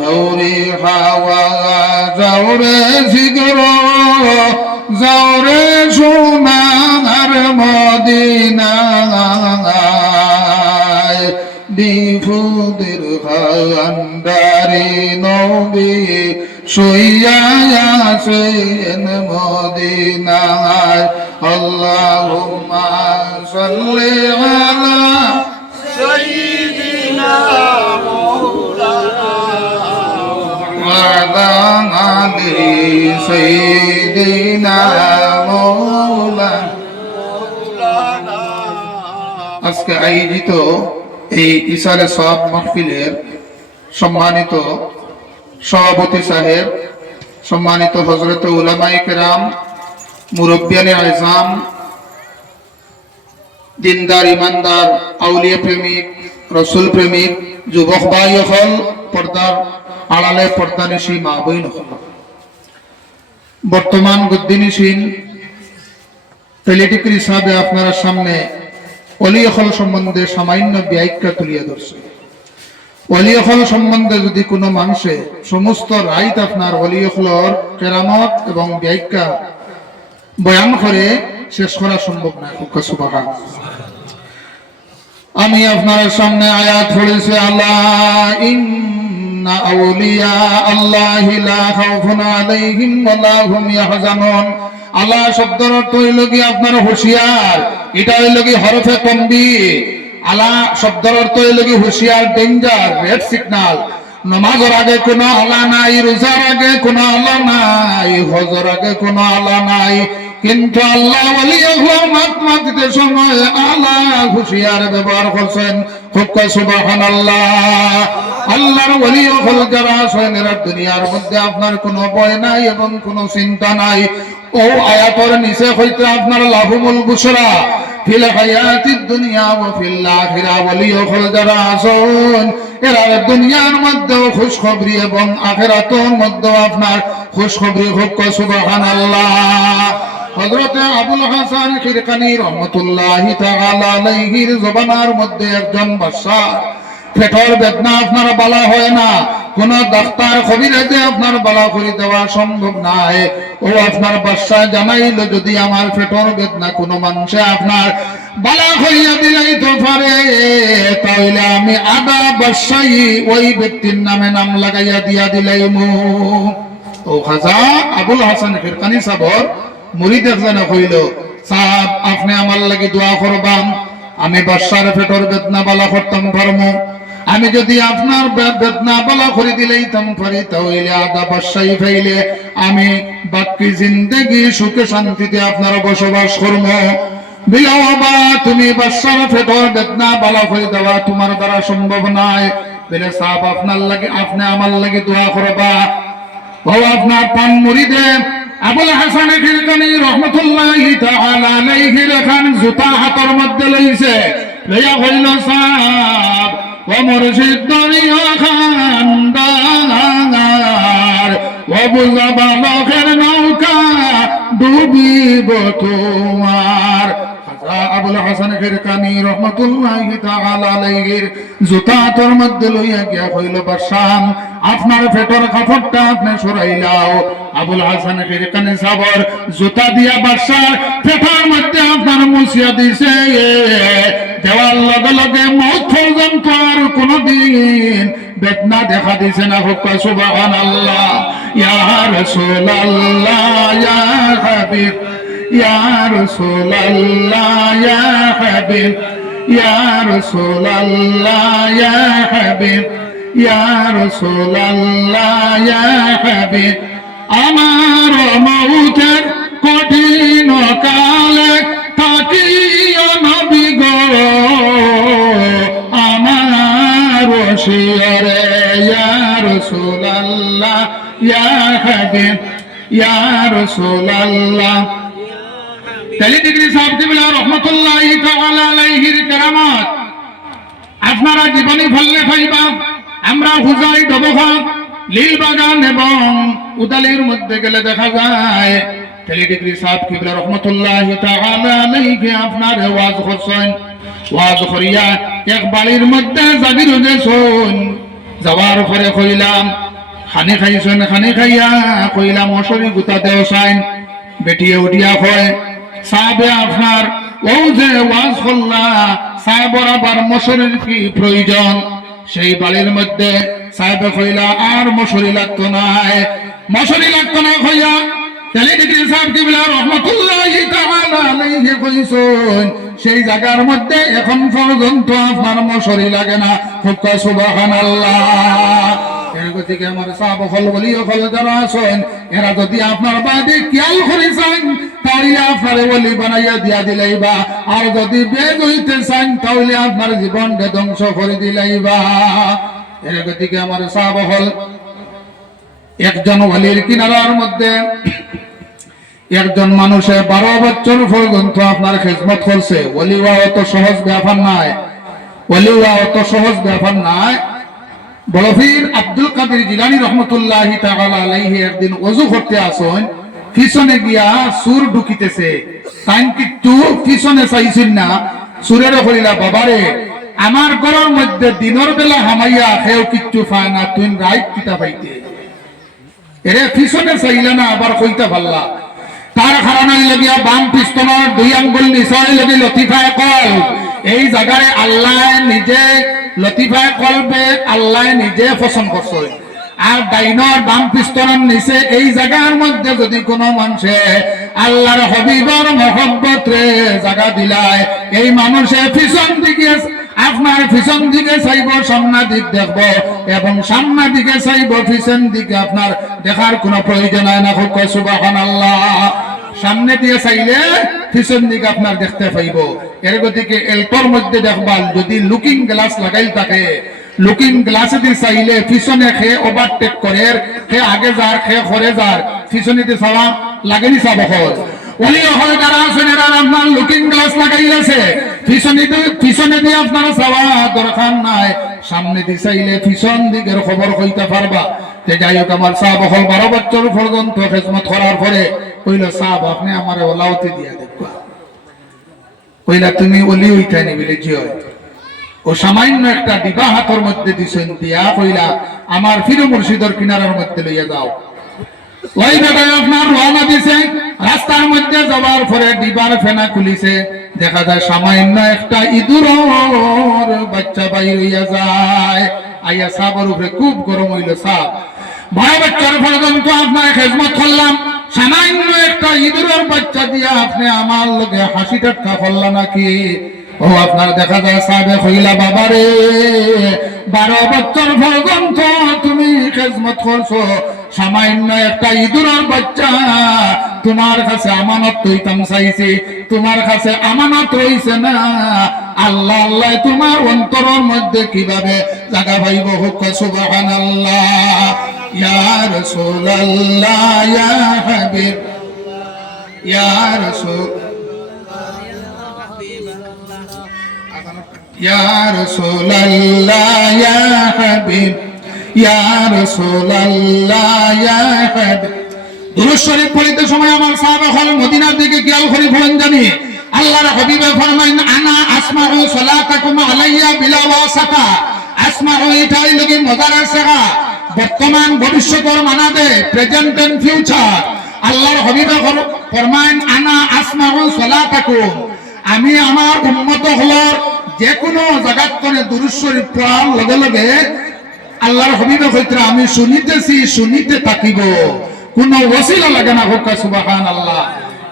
যাওরে হাওয়া যাওরে জিগর যাওরে সোনার মদিনায় বিফুদের খান্ডারে নবী শুইয়া আছেন মদিনায় আল্লাহুম্মা সাল্লি আলা সাইয়্যিদিনা মাওলানা ওয়া আলি সাইয়্যিদিনা মাওলানা। আজকে আয়োজিত এই ইসালে সওয়াব মাহফিলের সম্মানিত সভাপতি সাহেব, সম্মানিত হযরত উলামায়ে কেরাম, মুরব্বিয়ানে আযম, দিনদার ইমানদার আউলিয়া প্রেমিক রসুল প্রেমিক যুবক ভাই হল, পর্দার আড়ালে পর্দানিশী মা বোন হল, বর্তমান গদ্দিনিশীন টেলিটিক হিসাবে আপনার সামনে ওলি হল সম্বন্ধে সামান্য ব্যাখ্যা তুলিয়া ধরছে। ওলি হল সম্বন্ধে যদি কোনো মানুষে সমস্ত রাইত আপনার ওলি হলর কেরামত এবং ব্যাখ্যা বয়ান করে শেষ করা সম্ভব না। সুবহানাল্লাহ। আমি আপনার সামনে আয়াত পড়েছি, আল্লাহ ইন্না আউলিয়া আল্লাহি লা খাউফুন আলাইহিম ওয়া লা হুম ইয়াহজানুন। আল্লাহ শব্দের অর্থ হইল কি আপনার হুঁশিয়ার, এটা হইল কি হরফে তনবি। আল্লাহ শব্দের অর্থ হইল কি হুঁশিয়ার, ডেঞ্জার, রেড সিগন্যাল। নামাজের আগে কোনো আল্লাহ নাই, রোজার আগে কোনো আল্লাহ নাই, হজের আগে কোনো আল্লাহ নাই, কিন্তু আল্লাহ ওলি হল মাতমাতিতে সময় আল্লাহ হুঁশিয়ার ব্যবহার করছেন। সুবহানাল্লাহ। আল্লাহর ওলি হল যারা আছেন এরা দুনিয়ার মধ্যে আপনার কোনো ভয় নাই এবং কোনো চিন্তা নাই। ও আয়াতের নিচে হইতে আপনার লাহুমুল বুশরা ফিল হায়াতিদ দুনিয়া ওয়া ফিল আখিরা। ওলি হল যারা আছেন এরা দুনিয়ার মধ্যেও খুশখবরি এবং আখিরাতের মধ্যেও আপনার খুশখবরি। সুবহানাল্লাহ। হযরত আবুল হাসান কিরকানী রহমাতুল্লাহি তাআলা আলাইহির জবানার মধ্যে একজন বাদশা, পেটের বেদনা আপনার বালা হয় না, কোন ডাক্তার খবিরাতে আপনার বালা করে দেওয়া সম্ভব নাই। ও আপনার বাদশা জানাইল, যদি আমার পেটের বেদনা কোনো মানুষে আপনার বালা হইয়া দিলাইতে পারে তাহলে আমি আদা বাদশাই ওই ব্যক্তির নামে নাম লাগাইয়া দিয়া দিলাইমু। ও খাজা আবুল হাসান কিরকানী সাহেব মুরিদ একজনে কইল, সাহেব আপনি আমার লাগি দোয়া করবাম, আমি বাদশার পেটের বেদনা বালা করতাম পারমু। আমি যদি আপনার বেদনা বালা করে দিলাইতাম পারি তাহলে আদা বাদশাহী পাইলে আমি বাকি জিন্দেগি সুখে শান্তিতে আপনার বসবাস করব। বিলাওয়াবা তুমি বাদশার পেটের বেদনা বালা করে দেওয়া তোমার দ্বারা সম্ভব নয়। বলে সাহেব আপনার লাগি, আপনি আমার লাগি দোয়া করবা। ও আপনার পান মুরিদে আবুল হাসান কিরকানী রহমাতুল্লাহি তাআলা আলাইহি লেখান জুতা হাতের মধ্যে লইছে, লইয়া কইল, সাহেব ও মুর্শিদ দরিয়া খান্ডার ও বুঝাবা লোকের নৌকা ডুবিব তোমার। আবুল হাসান কিরকানী রহমাতুল্লাহি তাআলা আলাইহির জুতা হাতের মধ্যে লইয়া গিয়া কইল, বাদশাহ আপনার পেটের কাপড়টা আপনি সরাইলাও। আবুল হাসান কিরকানী সাবর জুতা দিয়া বাদশার পেটের মধ্যে আপনার মুছিয়া দিছে। দেওয়ার লগে লগে মৌত পর্যন্ত আর কোনদিন বেদনা দেখা দিছে না। সুবহানাল্লাহ। ইয়া রাসূলুল্লাহ ইয়া হাবিব ইয়া রাসূলুল্লাহ ইয়া হাবিব ইয়া রাসূলুল্লাহ ইয়া হাবিব ইয়া রাসূলুল্লাহ ইয়া হাবিব। আমার মৌতের কঠিন কালে থাকিও নবী গো আমার শিয়রে। ইয়া রাসূলুল্লাহ ইয়া হাবিব ইয়া রাসূলুল্লাহ। টেলিডিগ্রি সাহেব কিবলা রহমাতুল্লাহি তাআলা আলাইহির কেরামত আপনারা জীবনী ফললে পাইবা। আমরা হুজাই ডবখা লীল বাগান এবং উদালির মধ্যে গেলে দেখা যায় টেলিডিগ্রি সাহেব কিবলা রহমাতুল্লাহি তাআলা আলাইহি আপনার ওয়াজ করছেন। ওয়াজ করিয়া এক বাড়ির মধ্যে জাগির গেছেন। যাওয়ার পরে কইলাম, খানি খাইছেন, খানি খাইয়া কইলা মশারি গুতা দেও চাইন, বেটিয়ে উঠিয়া কয় সাহেবে আপনার ও যে ওয়াজ করলা সাহেবর আবার মশারির কি প্রয়োজন? সেই বাড়ির মধ্যে সাহেবে কইলা আর মশারি লাগতো না, মশারি লাগতো না কইয়া তাহলে ডিগ্রি সাহেব কিবলা রহমাতুল্লাহি তাআলা আলাইহি কইছেন সেই জায়গার মধ্যে এখন পর্যন্ত আপনার মশারি লাগে না। হুক্কা সুবহানাল্লাহ। এর গতিকে আমার সাহাবা হল বলি হল যারা আছেন এরা যদি আপনার বাদে খেয়াল করেছেন তাহলে আপনার ওলি বানাইয়া দিয়া দিলাইবা, আর যদি বেদ হইতে চান তাহলে আপনার জীবনকে ধ্বংস করে দিলাইবা। এর গতিকে আমার সাহাবা হল একজন ওলির কিনারার মধ্যে একজন মানুষে 12 বছর পর্যন্ত আপনার খেদমত করছে। ওলি হওয়া অত সহজ ব্যাপার নয়, ওলি হওয়া অত সহজ ব্যাপার নয়। বড়ফির আব্দুল কাদের জিলানী রহমতুল্লাহি তাআলা আলাইহি একদিন ওযু করতে আসেন, পিছনে গিয়া সুর ঢুকিতেছে, তাই কিন্তু পিছনে চাইছেন না, সুরের কইলা বাবারে আমার ঘরের মধ্যে দিনের বেলা হামাইয়া খেও কিচ্ছু পায় না, তুই রাইত কিতা পাইতে। এরে পিছনে চাইলে না আবার কইতা পারলা, তার কারণে লগিয়া বাম পিস্তনের 2 আঙ্গুল নিচয় লগি লতিফায় কল, এই জায়গায় আল্লাহ নিজে লতিফায় কলবে আল্লাহ নিজে পছন্দ করছে। আর ডাইনর বাম পিস্তনের নিচে এই জায়গার মধ্যে যদি কোনো মানুষে আল্লাহর হাবিবের মহব্বত রে জায়গা দিলায়, এই মানুষে পিছন দিকে আপনার পিছন দিকে চাইব, সামনের দিক দেখব, এবং সামনের দিকে চাইব, পিছন দিকে আপনার দেখার কোনো প্রয়োজন হয় না। হুক্কা সুবহানাল্লাহ। সামনে দিয়ে চাইলে পিছন দিকে আপনার দেখতে পাইব। এর গতিকে এলটোর মধ্যে দেখবাল যদি লুকিং গ্লাস লাগাই থাকে, লুকিং গ্লাসে দিয়ে চাইলে পিছনে খেয়ে ওভারটেক করে, খেয়ে আগে যার খেয়ে ঘরে যার, পিছনে দিয়ে চাওয়া লাগেনি চাব খোঁজ। ওলি হল যারা আছেন এরা আপনার লুকিং গ্লাস লাগাইলেছে, পিছনে দিয়ে আপনার চাওয়া দরকার নাই, সামনে দিয়ে চাইলে পিছন দিকের খবর কইতে পারবা। যাই হোক আমার সাহাব হল 12 বছর পর্যন্ত খেদমত করার পরে কইল সাহাব আপনি আমার ওলাওতে দিয়া দেখবা। কইলা তুমি ওলি হইতে নিবিলে জি হয়। ও সামান্য একটা ডিবা হাতের মধ্যে দিছেন, দিয়া কইলা আমার ফিরো মুর্শিদর কিনারার মধ্যে লইয়া যাও। ওই জায়গায় আপনার রওনা দিছে, রাস্তার মধ্যে যাওয়ার পরে ডিবার ফেনা খুলিছে, দেখা যায় সামান্য একটা ইঁদুরের বাচ্চা বাইর হইয়া যায়। আইয়া সাবর উপরে খুব গরম হইল, সাব 12 বছর পর্যন্ত আপনার খেদমত করলাম, সামান্য একটা ইঁদুরের বাচ্চা দিয়া আপনি আমার লগে হাসি ঠাট্টা করলা নাকি? ও আপনার দেখা যায় সাহেবে কইলা বাবারে 12 বছর পর্যন্ত তুমি খেদমত করছো, সামান্য একটা ইঁদুরের বাচ্চা তোমার কাছে আমানত হইতাম চাইছি, তোমার কাছে আমানত রইছে না। আল্লাহ আল্লাহ তোমার অন্তরের মধ্যে কিভাবে জায়গা পাইব? হুক্কা সুবহানাল্লাহ। ইয়া রাসূলুল্লাহ ইয়া হাবিব ইয়া রাসূল ইয়া রাসূলুল্লাহ ইয়া হাবিব ইয়া রাসূলুল্লাহ ইয়া হাবিব। দুরূদ শরীফ পড়িতে সময় আমার সাহাবা হল মদিনার দিকে খেয়াল করে বলেন জানি আল্লাহর হাবিবে ফরমাইন আনা আসমাউ সালাতাকুম আলাইয়া বিলা ওয়াসাতা। আসমাউ এটাই লাগি মজার সাগা, বর্তমান ভবিষ্যতের মানাবে, প্রেজেন্ট এন্ড ফিউচার। আল্লাহর হাবিবে ফরমাইন আনা আসমাউ সালাতাকুম, আমি আমার উম্মত হলর যে কোনো জায়গাত করে দুরূদ শরীফ পড়ার লগে লগে আল্লাহর হাবিবে কইতে আমি শুনিতেছি, শুনিতে থাকিব, কোনো ওসিলা লাগে না। হুক্কা সুবহানাল্লাহ।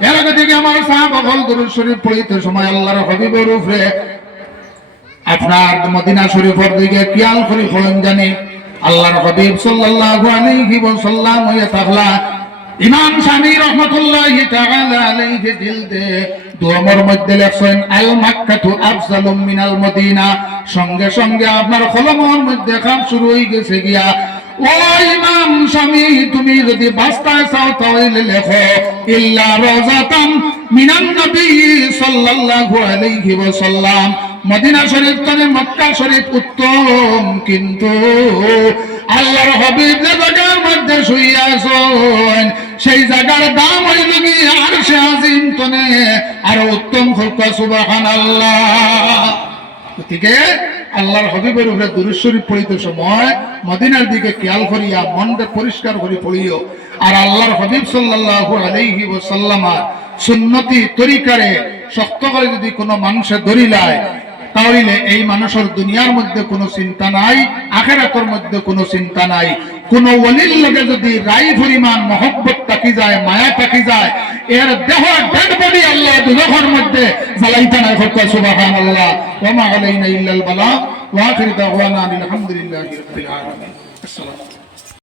এর আগে থেকে আমার সাহাবা হল দুরূদ শরীফ পড়িতে সময় আল্লাহর হাবিবের উপরে আপনার মদিনা শরীফের দিকে খেয়াল করে পড়েন জানি আল্লাহর হাবিব সাল্লাল্লাহু আলাইহি ওয়াসাল্লাম হইয়া তাহলা ইমাম শামী রাহমাতুল্লাহি তাআলা আলাইহি জিলদে দুয়ার মধ্যে লেখছেন আল মাক্কাতু আফজালুম মিনাল মদিনা। সঙ্গে সঙ্গে আপনার কলমের মধ্যে কাম শুরু হয়ে গেছে গিয়া ও ইমাম শামী তুমি যদি বাস্তায় চাও তাহলে লেখো ইল্লা রাজাতাম মিনান নবী সাল্লাল্লাহু আলাইহি ওয়াসাল্লাম। মদিনা শরীফ থেকে মক্কা শরীফ উত্তম, কিন্তু আল্লাহর হাবিব যে জায়গার মধ্যে শুইয়া আছেন সেই জায়গার দাম হইল কি আরশে আজিম তনে আরো উত্তম। হুক্কা সুবহানাল্লাহ। গতিকে আল্লাহর হাবিবের উপরে দুরূদ শরীফ পড়িতে সময় মদিনার দিকে খেয়াল করিয়া মনটা পরিষ্কার করে পড়িও। আর আল্লাহর হাবিব সাল্লাল্লাহু আলাইহি ওয়াসাল্লামার সুন্নতি তরিকারে শক্ত করে যদি কোনো মানুষে ধরিলায়, তাহলে এই মানুষের দুনিয়ার মধ্যে কোনো চিন্তা নাই, আখিরাতের মধ্যে কোনো চিন্তা নাই। কোন ওলির লগে যদি রাই পরিমাণ মহব্বত থাকি যায়, মায়া থাকি যায়, এর দেহ ডেড বডি আল্লাহ দুজখের মধ্যে জ্বালাইতে নাই। সুবহানাল্লাহ। ওয়া মা আলাইনা ইল্লাল বালাগ ওয়া আখিরু দাওয়ানা আলহামদুলিল্লাহি রাব্বিল আলামিন। আসসালামু